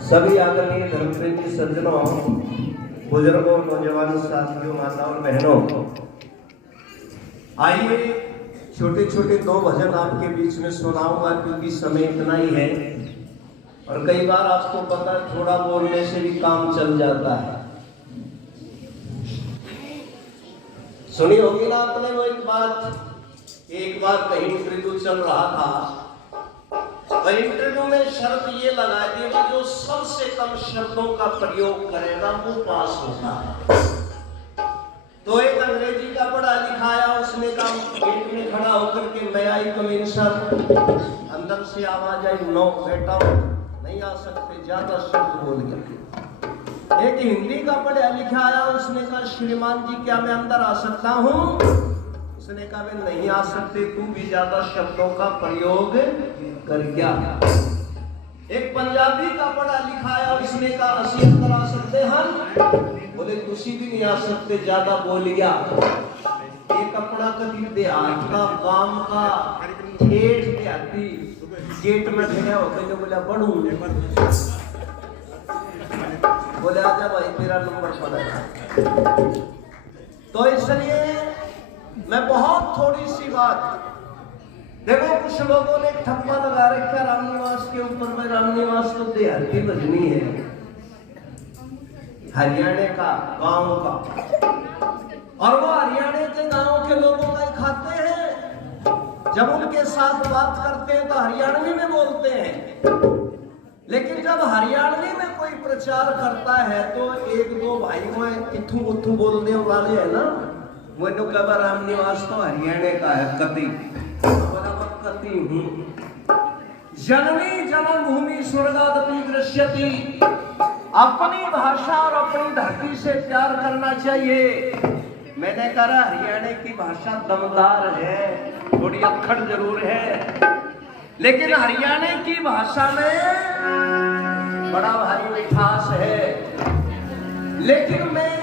सभी आदरणीय धर्मप्रेमी सज्जनों, बुजुर्गों, नौजवान साथियों, माताओं और बहनों, आइए छोटे छोटे दो भजन आपके बीच में सुनाऊंगा, क्योंकि समय इतना ही है और कई बार आपको पता है थोड़ा बोलने से भी काम चल जाता है। सुनी होगी ना आपने वो एक बार कहीं इंटरव्यू चल रहा था, और इंटरव्यू में शर्त ये लगा दी कि जो सबसे कम शब्दों का प्रयोग करेगा वो पास होता है। तो एक अंग्रेजी का पढ़ा लिखा आया, उसने कहा गेट में खड़ा होकर के मैं आई कमीन सर, अंदर से आवाज आई नो बेटा नहीं आ सकते, ज्यादा शब्द बोल गया। एक हिंदी का पढ़ा लिखा आया, उसने कहा श्रीमान जी क्या मैं अंदर आ सकता हूँ? उसने कहा वे नहीं आ सकते, तू भी ज्यादा शब्दों का प्रयोग कर क्या। एक पंजाबी का पढ़ा लिखा आया, उसने कहा असी अंदर आ सकते हम? बोले तुसी भी नहीं आ सकते, ज्यादा बोल गया। एक अपना कभी देहात का गांव का ठेठ देहाती गेट में खड़ा होकर जो बोला बढ़ू, बोले आजा भाई तेरा नंबर पड़ा। तो इसलिए मैं बहुत थोड़ी सी बात, देखो कुछ लोगों ने ठप्पा लगा रखा रामनिवास के ऊपर में, रामनिवास तो देहाती भजनी है, हरियाणा का गांव का, और वो हरियाणा के गांव के लोगों का ही खाते हैं। जब उनके साथ बात करते हैं तो हरियाणवी में बोलते हैं, लेकिन जब हरियाणवी में कोई प्रचार करता है तो एक दो भाई में इथू उथू बोलने वाले है ना, वो कब रामनिवास तो हरियाणा का है, कति हूँ। जननी जन्मभूमि स्वर्गादपि दृश्यति, अपनी भाषा और अपनी धरती से प्यार करना चाहिए। मैंने कहा हरियाणा की भाषा दमदार है, थोड़ी अक्खड़ जरूर है, लेकिन हरियाणा की भाषा में बड़ा भारी मिठास है। लेकिन मैं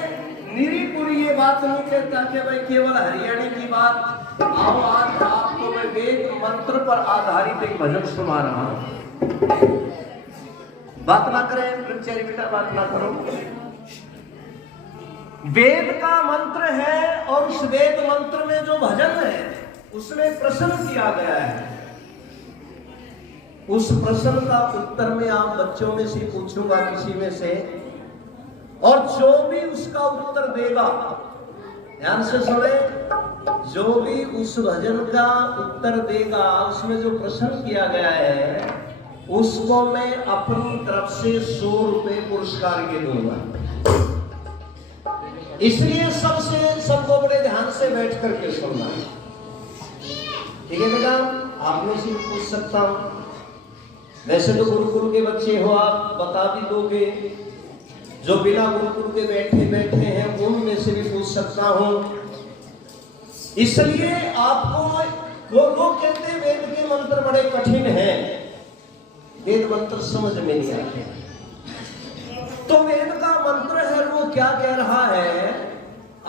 निरीपुरी ये बात नहीं कहता कि भाई केवल हरियाणा की बात। आओ आज आपको मैं वेद मंत्र पर आधारित एक भजन सुना रहा हूं। बात ना करें ब्रह्मचारी बेटा, बात ना करो। वेद का मंत्र है और उस वेद मंत्र में जो भजन है उसमें प्रश्न किया गया है। उस प्रश्न का उत्तर में आप बच्चों में से पूछूंगा किसी में से, और जो भी उसका उत्तर देगा, ध्यान से सुने, जो भी उस भजन का उत्तर देगा, उसमें जो प्रश्न किया गया है उसको मैं अपनी तरफ से 100 रुपए पुरस्कार के दूंगा। इसलिए सबको बड़े ध्यान से बैठ करके सुनना, ठीक है बेटा? आपने से पूछ सकता हूं, वैसे तो गुरुकुल के बच्चे हो, आप बता भी दोगे। जो बिना गुरुकुल के बैठे हैं उनमें से भी पूछ सकता हूं। इसलिए आपको वो लोग कहते हैं वेद के मंत्र बड़े कठिन हैं, वेद मंत्र समझ में नहीं आते। तो वेद का मंत्र है वो क्या कह रहा है,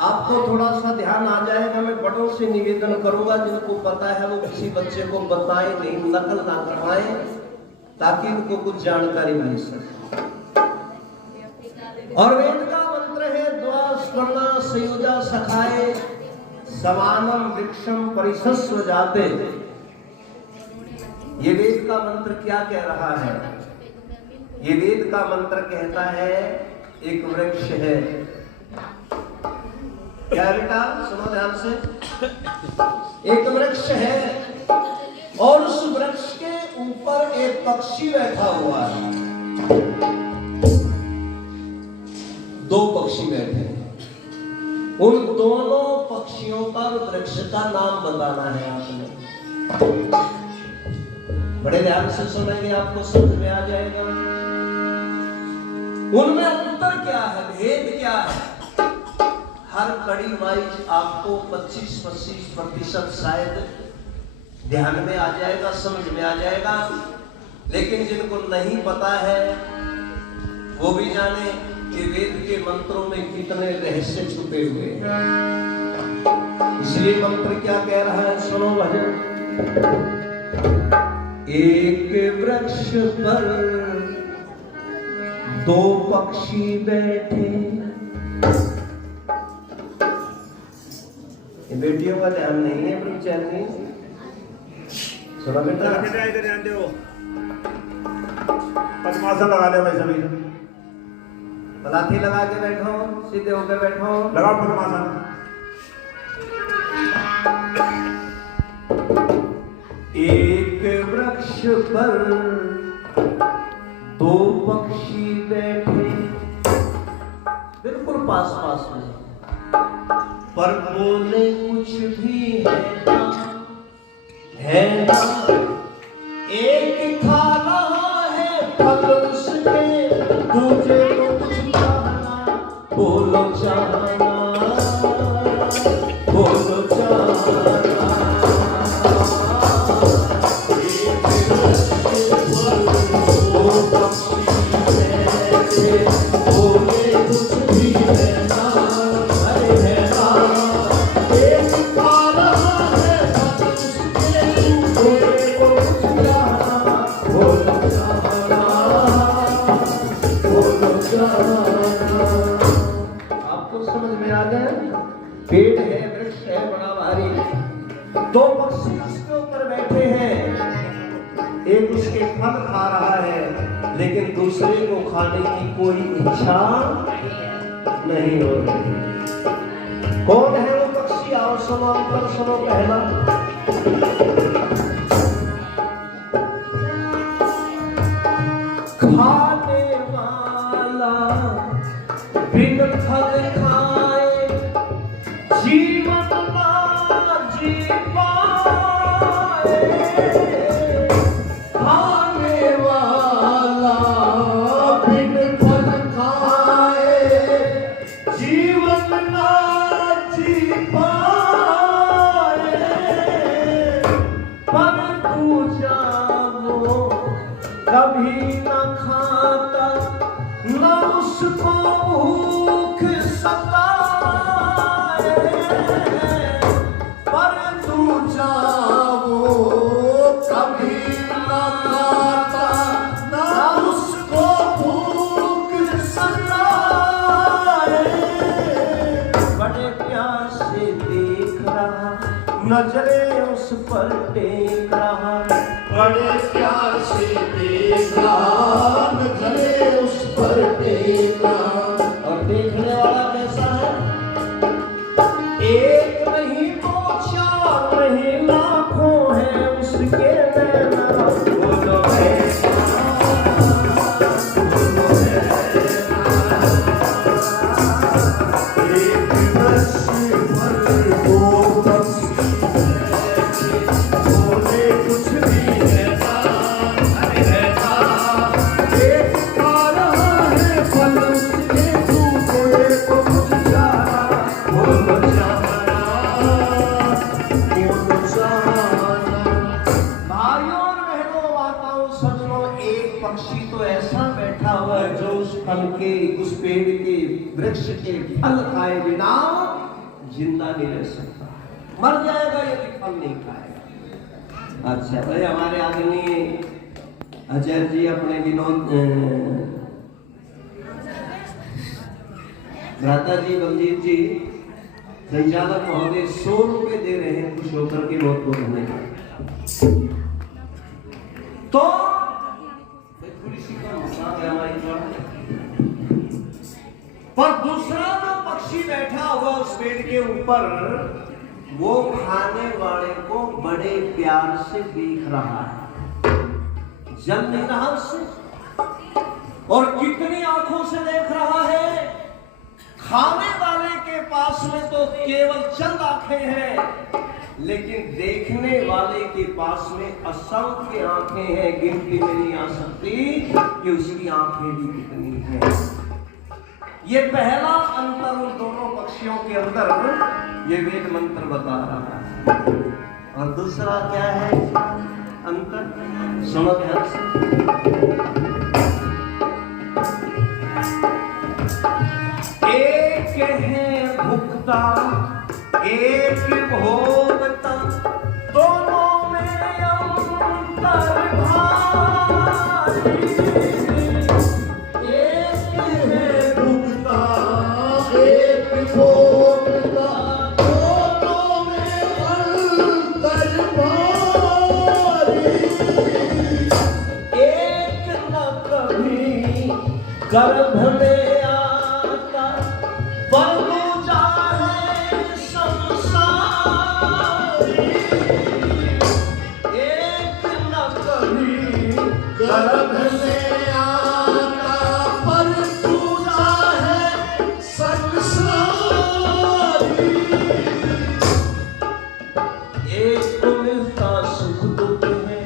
आपको थोड़ा सा ध्यान आ जाएगा। मैं बड़ों से निवेदन करूंगा, जिनको पता है वो किसी बच्चे को बताएं नहीं, नकल ना करवाएं, ताकि उनको कुछ जानकारी मिल सके। और वेद का मंत्र है द्वा स्वर्णा संयोजा सखाए समानम वृक्षम परिशस्व जाते। ये वेद का मंत्र क्या कह रहा है? ये वेद का मंत्र कहता है एक वृक्ष है। क्या बेटा? सुनो ध्यान से। एक वृक्ष है और उस वृक्ष के ऊपर एक पक्षी बैठा हुआ है, दो पक्षी बैठे हैं। उन दोनों पक्षियों का वृक्ष का नाम बताना है आपने। बड़े ध्यान से सुनेंगे, आपको समझ में आ जाएगा। उनमें अंतर क्या है, भेद क्या है? हर कड़ी वाइज आपको 25-25% शायद ध्यान में आ जाएगा, समझ में आ जाएगा। लेकिन जिनको नहीं पता है वो भी जाने कि वेद के मंत्रों में कितने रहस्य छुपे हुए हैं। इसलिए मंत्र क्या कह रहा है, सुनो भजन। एक वृक्ष पर दो पक्षी बैठे। ये बेटियों का ध्यान नहीं है, अपनी चैनल सुना बेटा। इधर ध्यान दो, पद्मासन लगा ले भाई सभी। लाठी लगा के बैठो, सीधे होकर बैठो, लगाओ पद्मासन। एक वृक्ष पर दो पक्षी बैठे, बिल्कुल पास पास में, पर बोले कुछ भी है ना। एक खा रहा है फल उसके, दूसरे को कुछ चाहना, बोलो चाहना, बोलो चाहना। आपको समझ में आ गया? पेड़ है, वृक्ष है बड़ा भारी, दो पक्षी उसके ऊपर बैठे हैं। एक उसके फल खा रहा है, लेकिन दूसरे को खाने की कोई इच्छा नहीं हो रही। कौन है वो पक्षी? आओ सुनो, अंतर सुनो। पहला, खाने वाला बिन फल खाए जीवन ना जी पाए। खाने वाला बिन फल खाए जीवन ना जी पाए। पर तू जानो कभी न खाता, न उसको भूख सताए। पर तू जाओ कभी न खाता, न उसको भूख सताए। बड़े प्यार से देख रहा, नजरे उस पर टेक रहा, बड़े प्यार से देख रहा, नजरे उस पर टेक रहा। और देखने वाला कैसा है? एक नहीं दो चार नहीं लाखों है उसके नैना। बोलो एक वृक्ष पर दो पक्षी, बोले कुछ भी रहता, अरे रहता। एक खा रहा है फल उसके, दूसरे को कुछ चाहना, बोलो चाहना, बोलो चाहना। भाइयों और बहनों, माताओं, सज्जनों, एक पक्षी तो ऐसा बैठा हुआ है जो उस फल के, उस पेड़ के, वृक्ष के फल खाए बिना जिंदा नहीं रह सकता, मर जाएगा यदि फल नहीं खाएगा। अच्छा भाई, हमारे आदरणीय आचार्य जी अपने विनोद भ्राता जी बलजीत जी संचालक महोदय 100 रुपए दे रहे हैं खुश होकर के, बहुत बहुत धन्यवाद। तो थोड़ी सी कम है हमारी तरफ। पर दूसरा जो पक्षी बैठा हुआ उस पेड़ के ऊपर, वो खाने वाले को बड़े प्यार से देख रहा है, जल नहीं रहा उससे। और कितनी आंखों से देख रहा है? खाने वाले के पास में तो केवल चंद आंखें हैं, लेकिन देखने वाले के पास में असंख्य आंखें हैं। गिनती में नहीं आ सकती कि उसकी आंखें भी कितनी हैं। ये पहला अंतर उन दोनों पक्षियों के अंदर ये वेद मंत्र बता रहा है। और दूसरा क्या है अंतर? सुनो ध्यान से। एक है भुगता, एक भोगता, दोनों में एक है भुगता एक भोगता, दोनों में अंतर भारी। एक न कभी गर्भ में आता, पर दूजा है संसारी। एक न कभी गर्भ में आता, पर दूजा है संसारी। एक को मिलता सुख दुख है,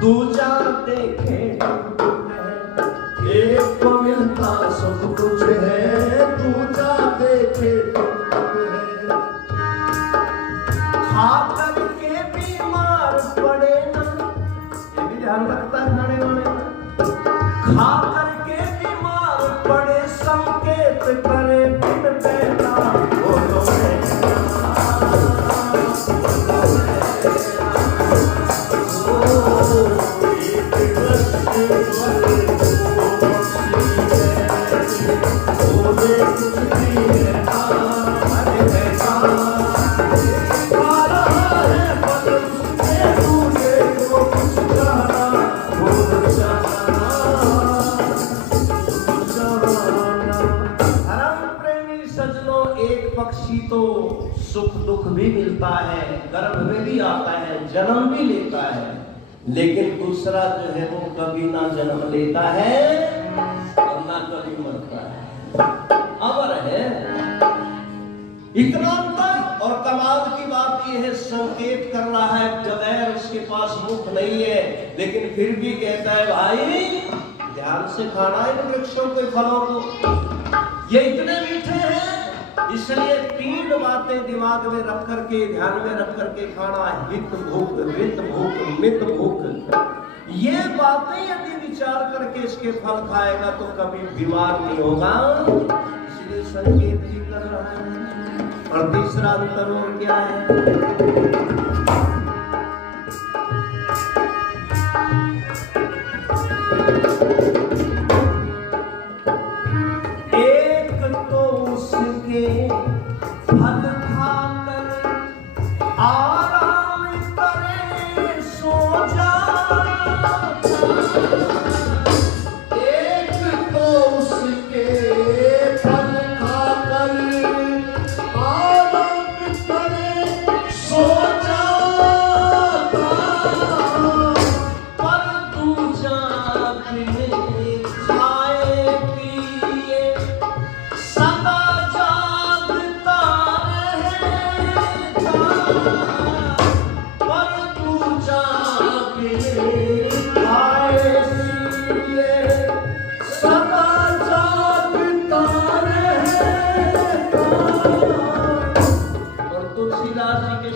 दूजा देखे दुख है। एक को मिलता सुख दुख है, दूजा देखे दुख है। खा करके बीमार पड़े ना, ये भी ध्यान रखता है खाने वाले का। खा करके बीमार पड़े, संकेत करे बिन पैदा बोलो पक्षी तो सुख दुख भी मिलता है, गर्भ में भी आता है, जन्म भी लेता है, लेकिन दूसरा जो है वो कभी ना जन्म लेता है और ना कभी मरता है, अमर है। इतना अंतर। और कमाल की बात यह है, संकेत कर रहा है बगैर उसके पास मुख नहीं है, लेकिन फिर भी कहता है भाई ध्यान से खाना इन वृक्षों के फलों को, ये इतने मीठे हैं। इसलिए तीन बातें दिमाग में रख करके, ध्यान में रख करके खाना, हित भूख, वित भूख, मित भूख। ये बातें यदि विचार करके इसके फल खाएगा तो कभी बीमार नहीं होगा। इसलिए संकेत भी कर रहा है। और तीसरा अंतर और क्या है? फल खाकर आराम करे सो जाता, एक तो उसके फल खाकर आराम करे सो जाता, पर दूजा बिन खाए पिए सदा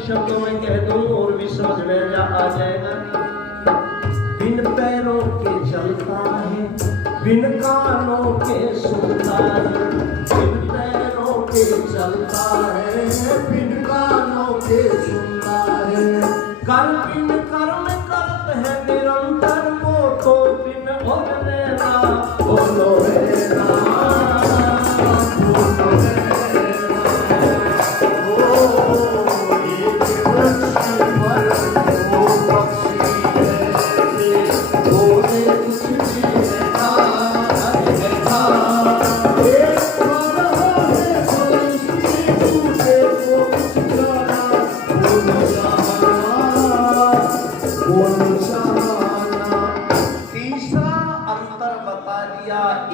शब्दों में कह दूं और भी समझ में आ जाएगा। बिन पैरों के चलता है, बिन कानों के सुनता है, बिन पैरों के चलता है, बिन कानों के सुनता है। कर बिन कर्म करत है निरंतर, वो तो बिन और रहना बोलो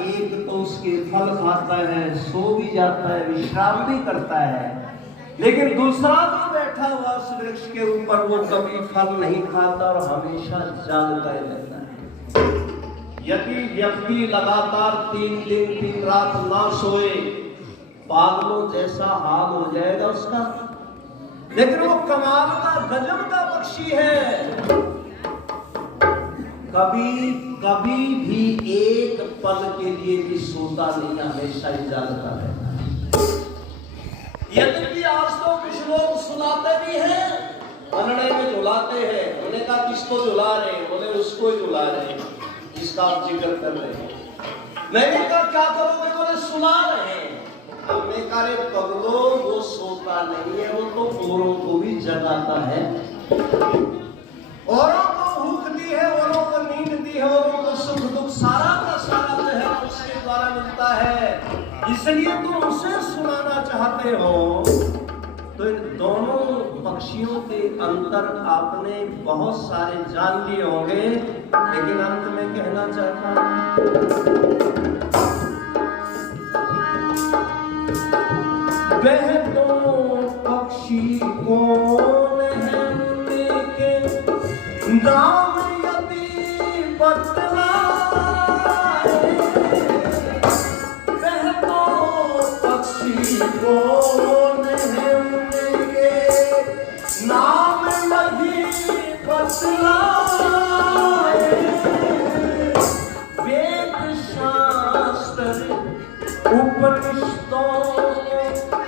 एक तो उसके फल खाता है, सो भी जाता है, विश्राम भी करता है, लेकिन दूसरा जो बैठा हुआ उस वृक्ष के ऊपर वो कभी फल नहीं खाता और हमेशा जागता ही रहता है। यदि व्यक्ति लगातार 3 दिन 3 रात ना सोए, पागलों जैसा हाल हो जाएगा उसका। लेकिन वो कमाल का गजब का पक्षी है, कभी भी एक पल के लिए भी सोता नहीं, हमेशा ही जागता रहता है। यद्यपि आज तो कुछ लोग सुनाते भी हैं, अनड़े में झुलाते हैं। उन्होंने कहा किसको झुला रहे? बोले उसको झुला रहे। इसका आप जिक्र कर रहे हैं। मैंने कहा क्या करोगे? बोले सुना रहे हैं। हमने कहा रे पगलो, वो सोता नहीं है, वो तो औरों को भी जगाता है। औरों को भूख दी है, औरों को नींद दी है, औरों को सुख दुख सारा का सारा जो है उसके द्वारा मिलता है। इसलिए तुम उसे सुनाना चाहते हो। तो इन दोनों पक्षियों के अंतर आपने बहुत सारे जान लिए होंगे, लेकिन अंत में कहना चाहता हूं, वह दो पक्षी कौन है उनके नाम यदि बतलाए, वह दो पक्षी कौन है उनके नाम यदि बतलाए, वेद शास्त्र उपनिषदों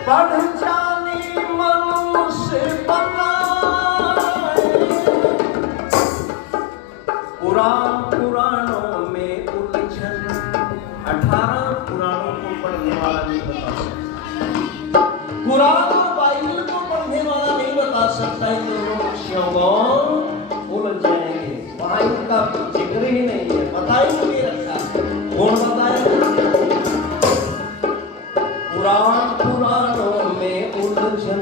पढ़ जाने मनुष्य बताए, पुराणों में उलझन 18 पुराणों को पढ़ने वाला नहीं बता सकता, कुरान और बाइबल को पढ़ने वाला नहीं बता सकता। इन दोनों पक्षियों को उलझ जाएंगे, वहां इनका जिक्र ही नहीं है, बता ही नहीं रखा। कौन बताएगा? पुराणों में उलझन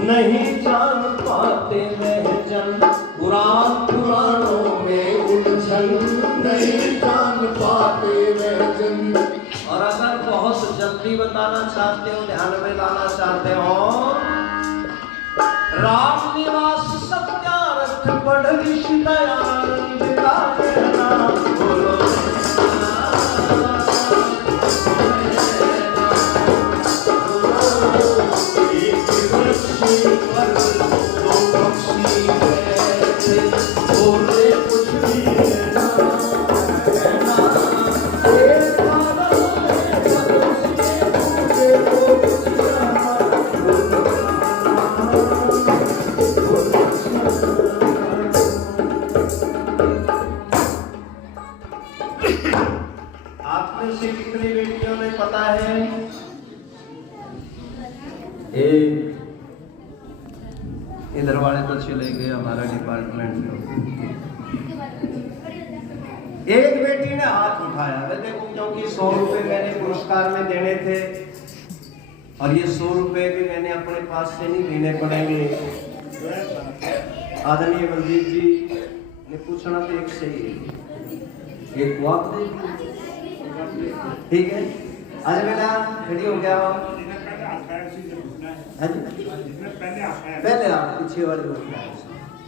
नहीं जान पाते वह जन, पुराणों में उलझन नहीं जान पाते वह जन। और अगर बहुत जल्दी बताना चाहते हो, ध्यान में लाना चाहते हो, राम निवास सत्यार्थ पढ़ ऋषि दयानंद का कहना, बोलो इधर वाले तो चले गए हमारा डिपार्टमेंट में। एक बेटी ने हाथ उठाया, देखो क्योंकि 100 रुपए मैंने पुरस्कार में देने थे और ये 100 रुपए भी मैंने अपने पास से नहीं देने पड़ेंगे। आदरणीय बलजीत जी ने पूछना तो एक सही है, एक वक्त ठीक है। आज बेटा खड़ी हो गया, पहले आप पीछे वाले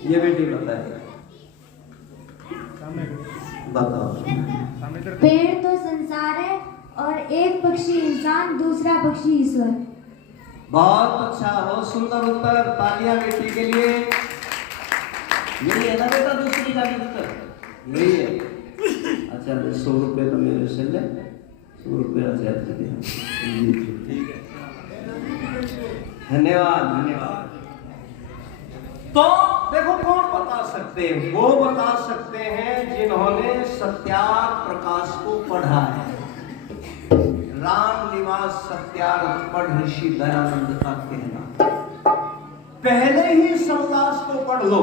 ये बेटी बताए, बताओ। पेड़ तो संसार है और एक पक्षी इंसान, दूसरा पक्षी ईश्वर। बहुत अच्छा, बहुत सुंदर उत्तर, तालियां बेटी के लिए। यही है ना बेटा दूसरी का भी उत्तर? यही है। अच्छा 100 रुपए तो मेरे से ले, 100 रुपये अच्छा ठीक है, धन्यवाद धन्यवाद। तो देखो कौन बता सकते हैं? वो बता सकते हैं जिन्होंने सत्यार्थ प्रकाश को पढ़ा है। राम निवास सत्यार्थ पढ़ ऋषि दयानंद का कहना। पहले ही समदास को पढ़ लो,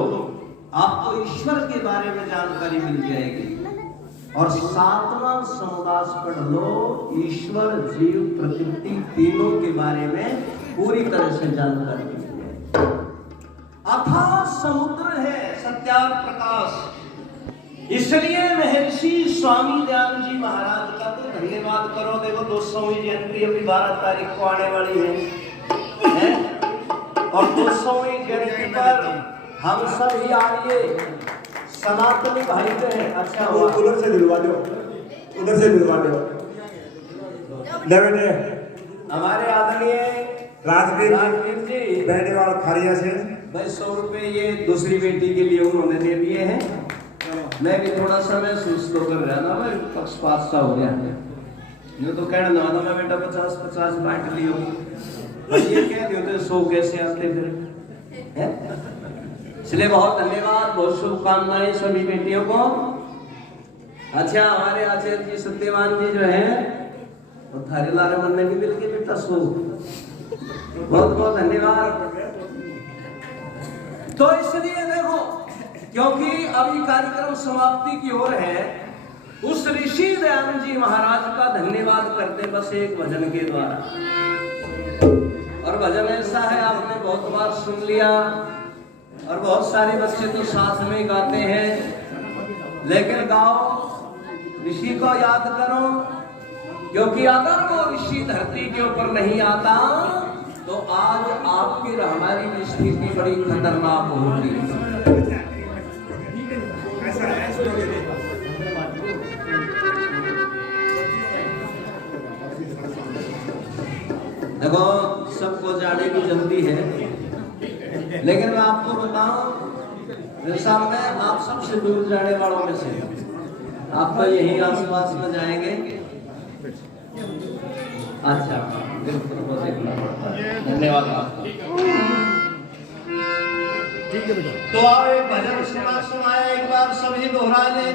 आपको ईश्वर के बारे में जानकारी मिल जाएगी। और 7वां समदास पढ़ लो, ईश्वर जीव प्रकृति तीनों के बारे में पूरी तरह से जानकारी मिल जाएगी। अथाह समुद्र है सत्यार्थ प्रकाश। इसलिए महर्षि स्वामी दयानंद जी महाराज का तो धन्यवाद करो। देखो 200वीं जयंती अभी 12 तारीख को आने वाली है? और 200वीं जयंती पर हम सब ही आइए, सनातनी भाई जो है। अच्छा वो उधर से दिलवा दो, उधर से दिलवा दो। ले बेटे हमारे आदरणीय राजवीर जी बेनीवाल खारिया से भाई 100 रुपए ये दूसरी बेटी के लिए उन्होंने दे दिए हैं। मैं भी थोड़ा सा महसूस तो कर रहा था, मैं पक्षपात सा हो गया। यूँ तो कहना ना था मैं बेटा 50-50 बांट लियो, ये कह दियो तो 100 कैसे आते फिर? इसलिए बहुत धन्यवाद, बहुत शुभकामनाएं सभी बेटियों को। अच्छा, हमारे आचार्य जी सत्यवान जी जो है वो थारे लारे मन में भी मिल के बेटा सो, बहुत बहुत धन्यवाद। तो इसलिए देखो, क्योंकि अभी कार्यक्रम समाप्ति की ओर है, उस ऋषि दयानंद जी महाराज का धन्यवाद करते बस एक भजन के द्वारा। और भजन ऐसा है, आपने बहुत बार सुन लिया और बहुत सारे बच्चे तो साथ में गाते हैं, लेकिन गाओ, ऋषि को याद करो, क्योंकि अगर वो ऋषि धरती के ऊपर नहीं आता तो आज आपकी और हमारी स्थिति बड़ी खतरनाक होगी। देखो, सबको जाने की जल्दी है, लेकिन मैं आपको बताऊं, जैसा मैं आप सबसे दूर जाने वालों में से, आप तो यहीं आसपास में जाएंगे। अच्छा, बिल्कुल, वो देखना पड़ता है। धन्यवाद आपका। तो आओ एक भजन सुनाया एक बार सभी दोहरा ले।